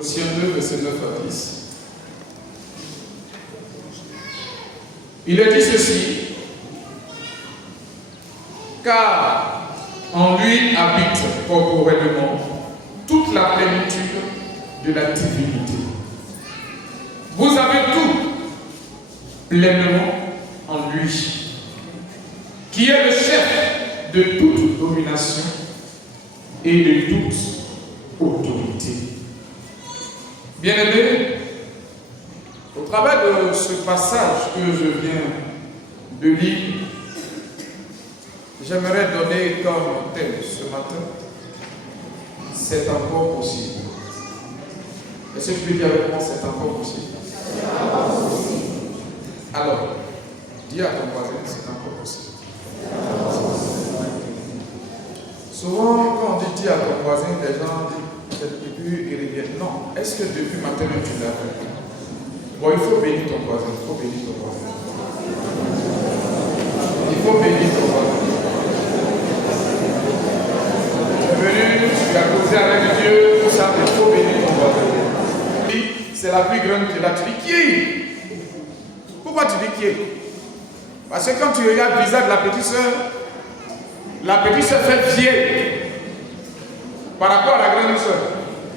Colossiens 2, verset 9 à 10. Il est dit ceci, car en lui habite corporellement toute la plénitude de la divinité. Vous avez tout pleinement en lui, qui est le chef de toute domination et de toute autorité. Bien-aimés, au travers de ce passage que je viens de lire, j'aimerais donner comme thème ce matin, c'est encore possible. Est-ce que tu peux dire avec moi, c'est encore possible? Alors, dis à ton voisin, c'est encore possible. Souvent, quand on dit à ton voisin, les gens disent, depuis, ils reviennent. Non, est-ce que depuis matin, tu l'as fait? Bon, il faut bénir ton voisin, il faut bénir ton voisin. Il faut bénir ton voisin. Tu es venu, tu as causé avec Dieu, tout ça, mais il faut bénir ton voisin. C'est la plus grande de la tu dis qui est? Pourquoi tu dis qui est? Parce que quand tu regardes le visage de la petite soeur fait vieille par rapport à la grande soeur.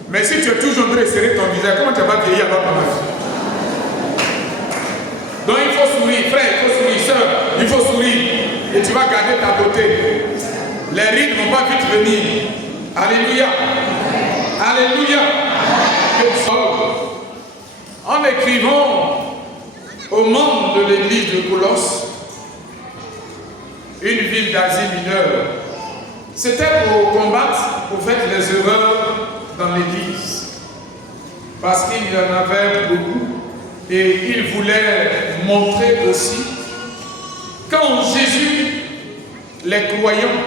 Mais si tu es toujours en train de serrer ton visage, comment tu vas vieillir alors ton âge? Donc il faut sourire, frère, il faut sourire, soeur, il faut sourire. Et tu vas garder ta beauté. Les rides ne vont pas vite venir. Alléluia. Alléluia. En écrivant aux membres de l'église de Colosse, une ville d'Asie mineure, c'était pour combattre, pour faire les erreurs dans l'église. Parce qu'il y en avait beaucoup. Et il voulait montrer aussi qu'en Jésus, les croyants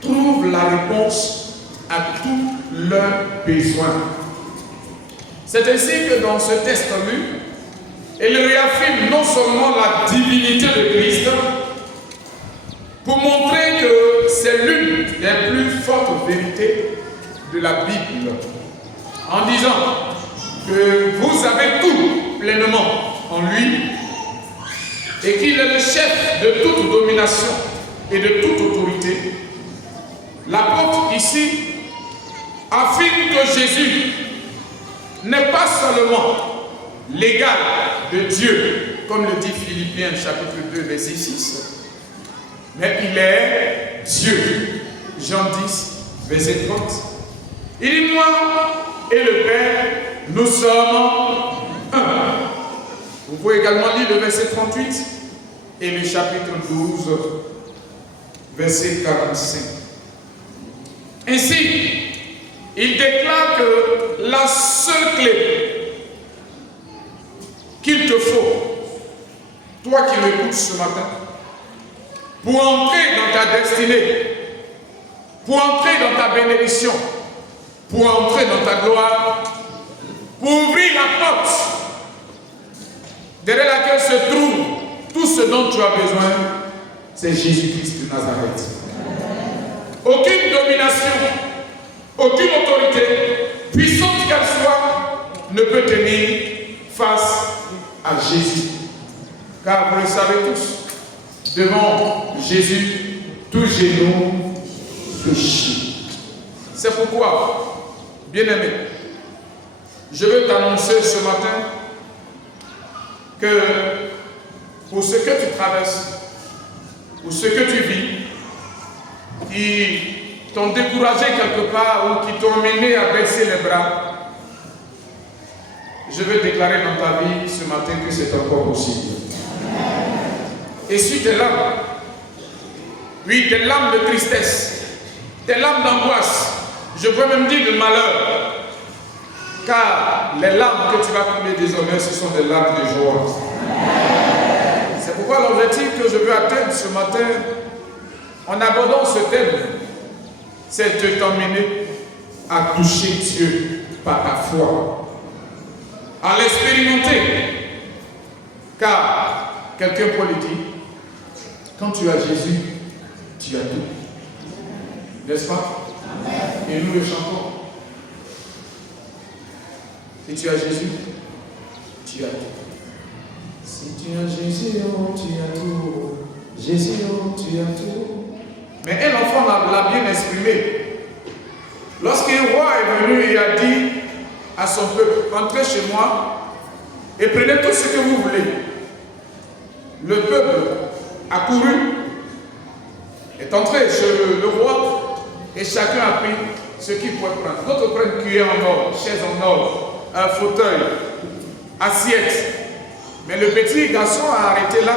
trouvent la réponse à tous leurs besoins. C'est ainsi que dans ce texte lu, il réaffirme non seulement la divinité de Christ, pour montrer que c'est l'une des plus fortes vérités de la Bible, en disant que vous avez tout pleinement en lui et qu'il est le chef de toute domination et de toute autorité. L'apôtre ici affirme que Jésus n'est pas seulement l'égal de Dieu, comme le dit Philippiens chapitre 2 verset 6, mais il est Dieu. Jean 10 verset 30. Il dit moi et le Père, nous sommes un. Vous pouvez également lire le verset 38 et le chapitre 12 verset 45. Ainsi, il déclare que la seule clé qu'il te faut, toi qui m'écoutes ce matin, pour entrer dans ta destinée, pour entrer dans ta bénédiction, pour entrer dans ta gloire, pour ouvrir la porte derrière laquelle se trouve tout ce dont tu as besoin, c'est Jésus-Christ de Nazareth. Aucune domination, aucune autorité, puissante qu'elle soit, ne peut tenir face à Jésus. Car vous le savez tous, devant Jésus, tout genou se chie. C'est pourquoi, bien-aimé, je veux t'annoncer ce matin que pour ce que tu traverses, pour ce que tu vis, qui t'ont découragé quelque part ou qui t'ont mené à baisser les bras, je veux déclarer dans ta vie ce matin que c'est encore possible. Essuie tes larmes, oui, tes larmes de tristesse, tes larmes d'angoisse, je peux même dire de malheur, car les larmes que tu vas couler désormais, ce sont des larmes de joie. C'est pourquoi l'objectif que je veux atteindre ce matin, en abordant ce thème, c'est de t'emmener à toucher Dieu par ta foi, à l'expérimenter. Car, quelqu'un peut le dire, quand tu as Jésus, tu as tout. N'est-ce pas? Et nous le chantons. Si tu as Jésus, tu as tout. Si tu as Jésus, oh, tu as tout. Jésus, oh, tu as tout. Mais un enfant l'a bien exprimé. Lorsqu'un roi est venu et a dit à son peuple, entrez chez moi et prenez tout ce que vous voulez. Le peuple a couru, est entré chez le roi et chacun a pris ce qu'il pouvait prendre. D'autres prennent cuillère en or, chaise en or, un fauteuil, assiette. Mais le petit garçon a arrêté là.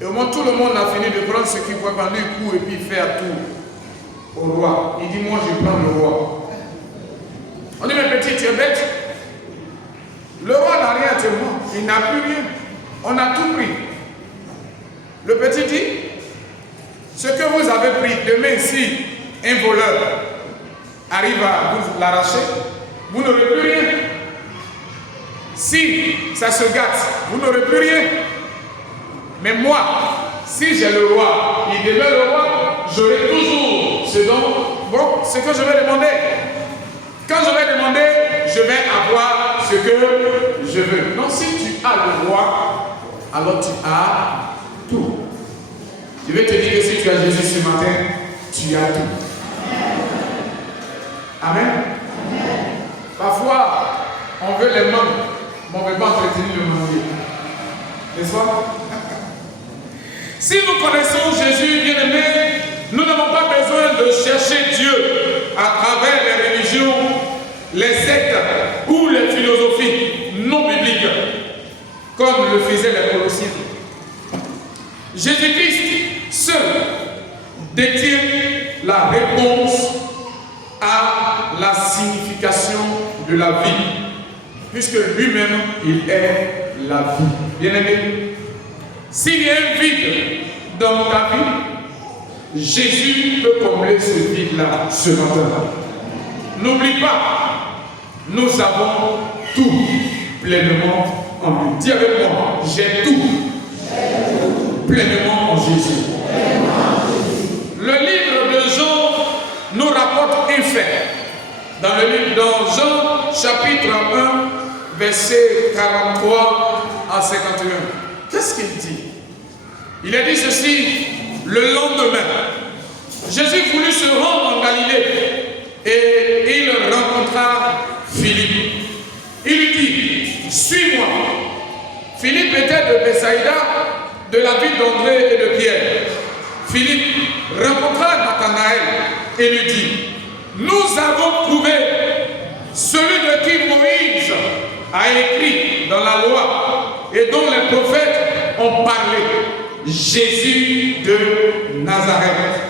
Et au moins tout le monde a fini de prendre ce qu'il pouvait prendre, un coup et puis faire tout au roi. Il dit, moi je prends le roi. On dit, mais petit, tu es bête. Le roi n'a rien à te voir, il n'a plus rien. On a tout pris. Le petit dit, ce que vous avez pris, demain si un voleur arrive à vous l'arracher, vous n'aurez plus rien. Si ça se gâte, vous n'aurez plus rien. Mais moi, si j'ai le roi, il demeure le roi, j'aurai toujours ce que je vais demander. Quand je vais demander, je vais avoir ce que je veux. Donc si tu as le roi, alors tu as tout. Je vais te dire que si tu as Jésus ce matin, tu as tout. Amen. Amen. Parfois, on veut les membres, mais on ne veut pas entretenir le membre. N'est-ce pas? Si nous connaissons Jésus, bien-aimé, nous n'avons pas besoin de chercher Dieu à travers les religions, les sectes ou les philosophies non bibliques, comme le faisaient les Colossiens. Jésus-Christ seul détient la réponse à la signification de la vie, puisque lui-même, il est la vie. Bien-aimé, s'il y a un vide dans ta vie, Jésus peut combler ce vide-là ce matin. N'oublie pas, nous avons tout pleinement en lui. Dis avec moi, j'ai tout pleinement en Jésus. Le livre de Jean nous rapporte un fait. Dans Jean chapitre 1, verset 43 à 51. Qu'est-ce qu'il dit? Il a dit ceci: le lendemain, Jésus voulut se rendre en Galilée et il rencontra Philippe. Il lui dit, suis-moi. Philippe était de Bethsaïda, de la ville d'André et de Pierre. Philippe rencontra Nathanaël et lui dit, nous avons trouvé celui de qui Moïse a écrit dans la loi et dont les prophètes ont parlé, Jésus de Nazareth,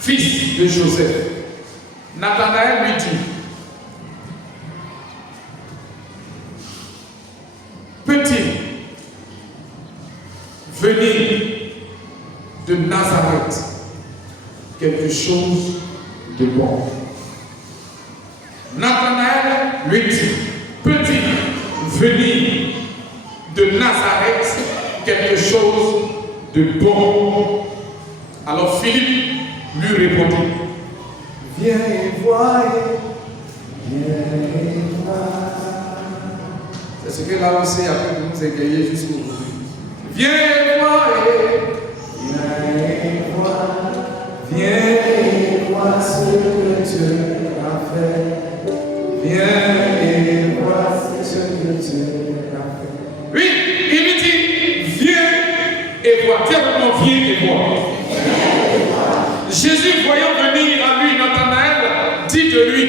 fils de Joseph. Nathanaël lui dit, peut-il venir de Nazareth quelque chose de bon? Nathanaël lui dit, peut-il venir de Nazareth quelque chose de bon? Alors Philippe lui répondit, viens et vois, viens et vois. C'est ce que là aussi après vous nous égayer jusqu'au bout. Viens et vois, viens et vois ce que Dieu a fait. Viens et vois ce que Dieu a fait. Oui, il lui dit, viens et vois. Tiens vraiment, viens et vois. Jésus, voyant venir à lui Nathanaël, dit de lui,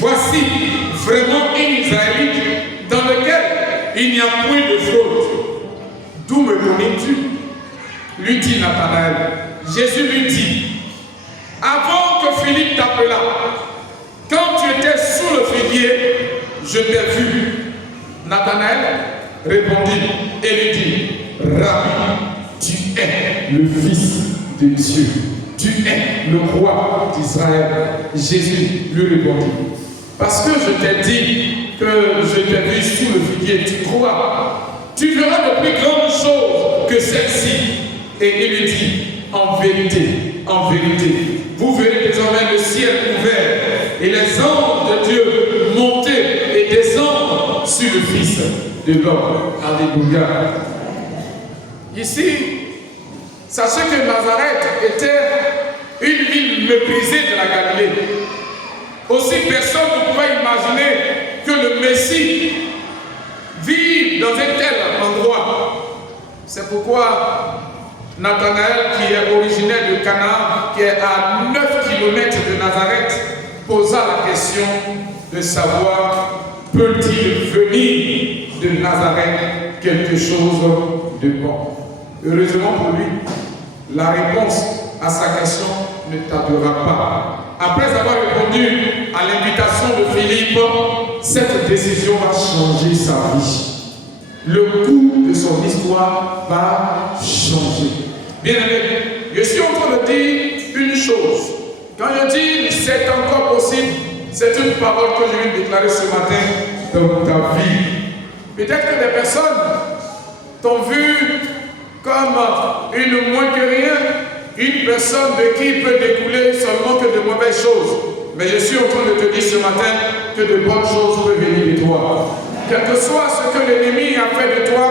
voici vraiment un Israélite dans lequel il n'y a point de fraude. D'où me connais-tu? Lui dit Nathanaël. Jésus lui dit, avant que Philippe t'appelât, quand tu étais sous le figuier, je t'ai vu. Nathanaël répondit et lui dit, Rabbi, tu es le Fils de Dieu. Tu es le roi d'Israël. Jésus lui répondit, parce que je t'ai dit que je t'ai vu sous le figuier, tu crois. Tu verras de plus grandes choses que celle-ci. Et il lui dit, en vérité, vous verrez désormais le ciel ouvert et les anges de Dieu monter le Fils de l'homme. Alléluia. Ici, sachez que Nazareth était une ville méprisée de la Galilée. Aussi, personne ne pouvait imaginer que le Messie vive dans un tel endroit. C'est pourquoi Nathanaël, qui est originaire de Cana, qui est à 9 km de Nazareth, posa la question de savoir, peut-il venir de Nazareth quelque chose de bon? Heureusement pour lui, la réponse à sa question ne tardera pas. Après avoir répondu à l'invitation de Philippe, cette décision va changer sa vie. Le cours de son histoire va changer. Bien aimé, je suis en train de dire une chose. Quand je dis c'est encore possible, c'est une parole que je viens de déclarer ce matin dans ta vie. Peut-être que des personnes t'ont vu comme une moins que rien, une personne de qui peut découler seulement que de mauvaises choses. Mais je suis en train de te dire ce matin que de bonnes choses peuvent venir de toi. Quel que soit ce que l'ennemi a fait de toi,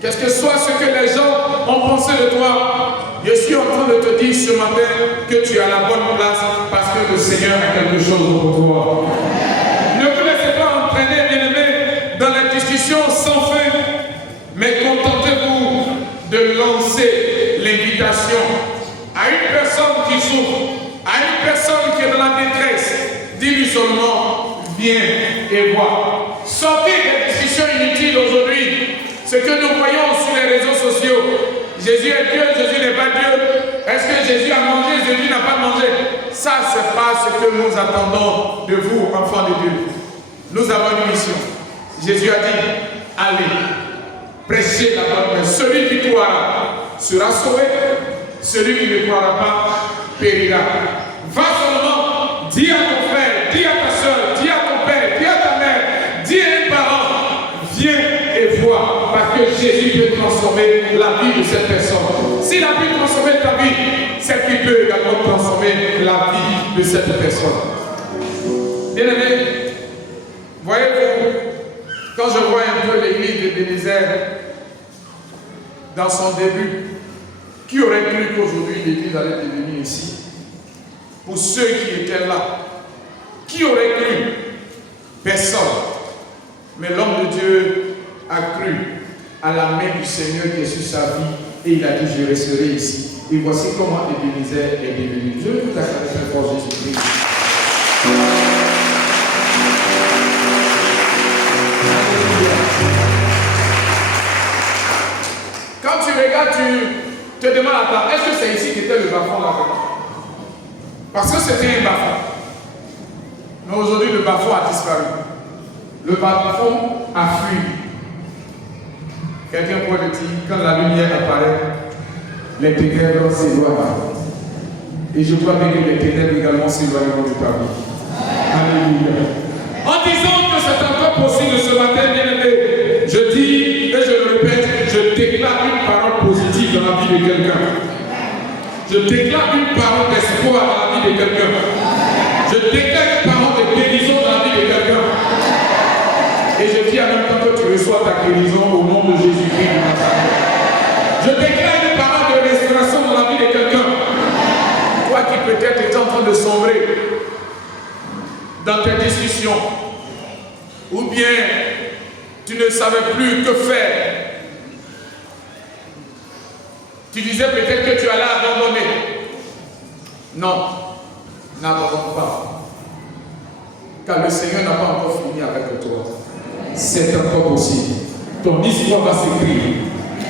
quel que soit ce que les gens ont pensé de toi, je suis en train de te dire ce matin que tu es à la bonne place parce que le Seigneur a quelque chose pour toi. Ne vous laissez pas entraîner, bien-aimés, dans la discussion sans fin, mais contentez-vous de lancer l'invitation à une personne qui souffre, à une personne qui est dans la détresse. Dis-lui seulement, viens et vois. Sortez des discussions inutiles aujourd'hui. Ce que nous voyons sur les réseaux sociaux, Jésus est Dieu, Jésus n'est pas Dieu. Est-ce que Jésus a mangé, Jésus n'a pas mangé? Ça, ce n'est pas ce que nous attendons de vous, enfants de Dieu. Nous avons une mission. Jésus a dit, allez, prêchez la bonne nouvelle. Celui qui croira sera sauvé. Celui qui ne croira pas périra. Va seulement, dis à ton frère, dis à ta soeur, dis à ton père, dis à ta mère, dis à tes parents, viens et vois, parce que Jésus peut transformer la vie de cette personne. S'il a pu transformer ta vie, c'est qu'il peut également transformer la vie de cette personne. Bien-aimés, voyez-vous, quand je vois un peu l'église de Bénézère dans son début, qui aurait cru qu'aujourd'hui l'église allait devenir ici? Pour ceux qui étaient là, qui aurait cru? Personne. Mais l'homme de Dieu a cru à la main du Seigneur qui est sur sa vie et il a dit, je resterai ici. Et voici comment Bénézère est devenu. Je vais vous accorder très fort Jésus-Christ. Quand tu regardes, tu te demandes, attends, est-ce que c'est ici qu'était le bas-fond là-bas? Parce que c'était un bas-fond. Mais aujourd'hui, le bas-fond a disparu. Le bas-fond a fui. Quelqu'un pourrait dire, quand la lumière apparaît, les ténèbres s'éloignent. Et je crois bien que les ténèbres également s'éloigneront de ta vie. Alléluia. En disant que c'est encore possible ce matin, bien-aimé, je dis et je le répète, je déclare une parole positive dans la vie de quelqu'un. Je déclare une parole d'espoir dans la vie de quelqu'un. Je déclare une parole de guérison dans la vie de quelqu'un. Et je dis en même temps que tu reçois ta guérison au nom de Jésus-Christ de Nazareth. Je déclare une parole de restauration dans la vie de quelqu'un. Toi qui peut-être es en train de sombrer dans tes discussions, ou bien tu ne savais plus que faire. Tu disais peut-être que tu allais abandonner. Non, n'abandonne pas. Car le Seigneur n'a pas encore fini avec toi. C'est encore possible. Ton histoire va s'écrire.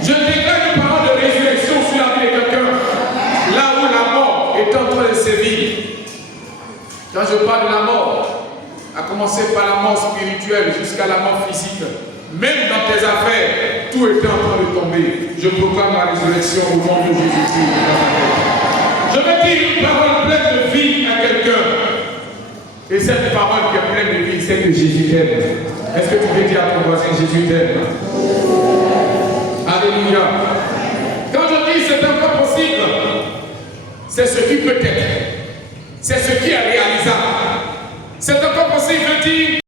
Je déclare une parole de résurrection sur la vie de quelqu'un. Là où la mort est en train de sévir. Quand je parle de la mort, à commencer par la mort spirituelle jusqu'à la mort physique, même dans tes affaires, tout est en train de tomber. Je proclame la résurrection au nom de Jésus-Christ. Je vais dire une parole pleine de vie à quelqu'un. Et cette parole qui est pleine de vie, c'est que Jésus t'aime. Est-ce que tu peux dire à ton voisin, Jésus t'aime? Alléluia. Quand je dis c'est encore possible, c'est ce qui peut être. C'est ce qui est réalisable. C'est encore possible de dire